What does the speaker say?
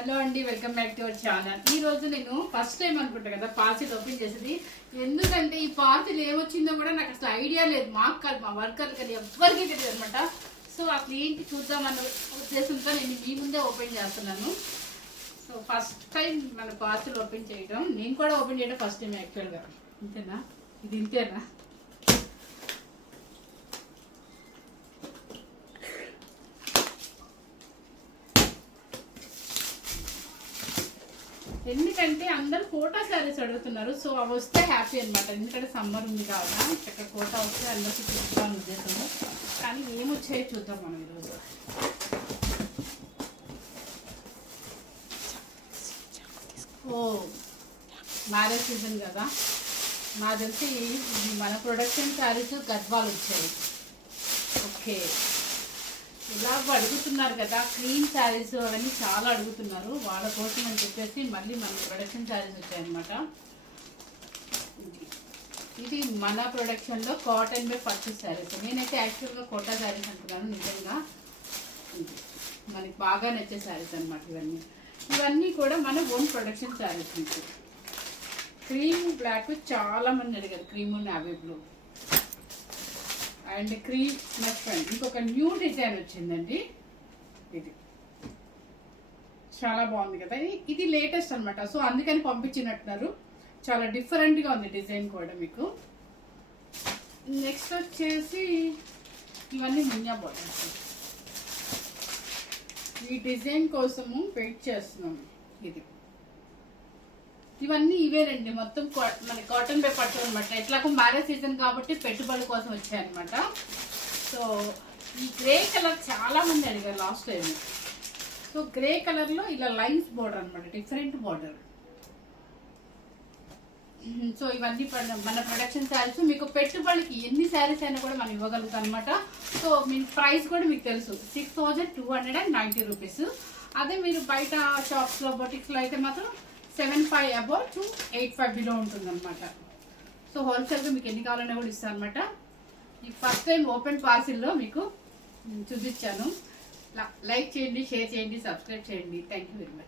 Hello అండి, welcome back to our channel. ఈ రోజు నేను ఫస్ట్ టైం అనుకుంటా కదా పార్సిల్ ఓపెన్ చేసేది. ఎందుకంటే ఈ పార్సిల్ ఏమొచ్చిందో కూడా నాకు అసలు ఐడియా లేదు. మాకు కాదు, మా వర్కర్ కానీ ఎవ్వరికీ తెలియదు అనమాట. సో అసలు ఏంటి చూద్దామన్న ఉద్దేశంతో నేను మీ ముందే ఓపెన్ చేస్తున్నాను. సో ఫస్ట్ టైం మన పార్సిల్ ఓపెన్ చేయడం, నేను కూడా ఓపెన్ చేయడం ఫస్ట్ టైం యాక్చువల్గా. ఇంతేనా? ఇది ఇంతేనా? ఎందుకంటే అందరు కోటా శారీస్ అడుగుతున్నారు. సో అవి వస్తే హ్యాపీ అనమాట. ఎందుకంటే సమ్మర్ ఉంది కావున ఇక్కడ కోటా వస్తే అందరికీ చూద్దామని ఉద్దేశము. కానీ ఏమొచ్చాయో చూద్దాం మనం ఈరోజు. ఓ మ్యారేజ్ సీజన్ కదా, నాకు తెలిసి మన ప్రొడక్షన్ శారీస్ గద్వాలు వచ్చాయి. ఓకే, ఇలా అడుగుతున్నారు కదా, క్రీమ్ శారీస్ అవన్నీ చాలా అడుగుతున్నారు. వాళ్ళ కోసం అని చెప్పేసి మళ్ళీ మన ప్రొడక్షన్ శారీస్ వచ్చాయన్నమాట. ఇది మన ప్రొడక్షన్లో కాటన్ బై పట్టు శారీస్. నేనైతే యాక్చువల్గా కోటా శారీస్ అంటున్నాను. నిజంగా మనకి బాగా నచ్చే శారీస్ అనమాట ఇవన్నీ కూడా మన ఓన్ ప్రొడక్షన్ శారీస్. మీకు క్రీమ్ బ్లాక్ చాలా మంది అడిగారు, cream navy blue and cream neck and ఇంకొక న్యూ డిజైన్ వచ్చిందండి. ఇది చాలా బాగుంది కదా, ఇది లేటెస్ట్ అనమాట. సో అందుకని పంపించినట్టున్నారు. చాలా డిఫరెంట్గా ఉంది డిజైన్ కూడా మీకు. నెక్స్ట్ వచ్చేసి ఇవన్నీ మున్యా బార్డర్స్. ఈ డిజైన్ కోసము వెయిట్ చేస్తున్నాము. ఇవన్నీ ఇవేనండి, మొత్తం మన కాటన్ బై పట్టు అనమాట. ఎట్లాగో మ్యారేజ్ సీజన్ కాబట్టి పెట్టుబడి కోసం వచ్చాయన్నమాట. సో ఈ గ్రే కలర్ చాలా మంది అడిగారు లాస్ట్ టైం. సో గ్రే కలర్లో ఇలా లైన్స్ బార్డర్ అనమాట, డిఫరెంట్ బార్డర్. సో ఇవన్నీ మన ప్రొడక్షన్ శారీస్. మీకు పెట్టుబడికి ఎన్ని శారీస్ అయినా కూడా మనం ఇవ్వగలుగుతాం అనమాట. సో మీకు ప్రైస్ కూడా మీకు తెలుసు, 6290 రూపీస్. అదే మీరు బయట షాప్స్లో బొటిక్స్లో అయితే మాత్రం 75 అబౌవ్ టు 85 బిలో ఉంటుందన్నమాట. సో హోల్సేల్గా మీకు ఎన్ని కావాలన్నా కూడా ఇస్తాను అనమాట. ఈ ఫస్ట్ టైం ఓపెన్ పార్సిల్లో మీకు చూపించాను. లైక్ చేయండి, షేర్ చేయండి, సబ్స్క్రైబ్ చేయండి. Thank you very much.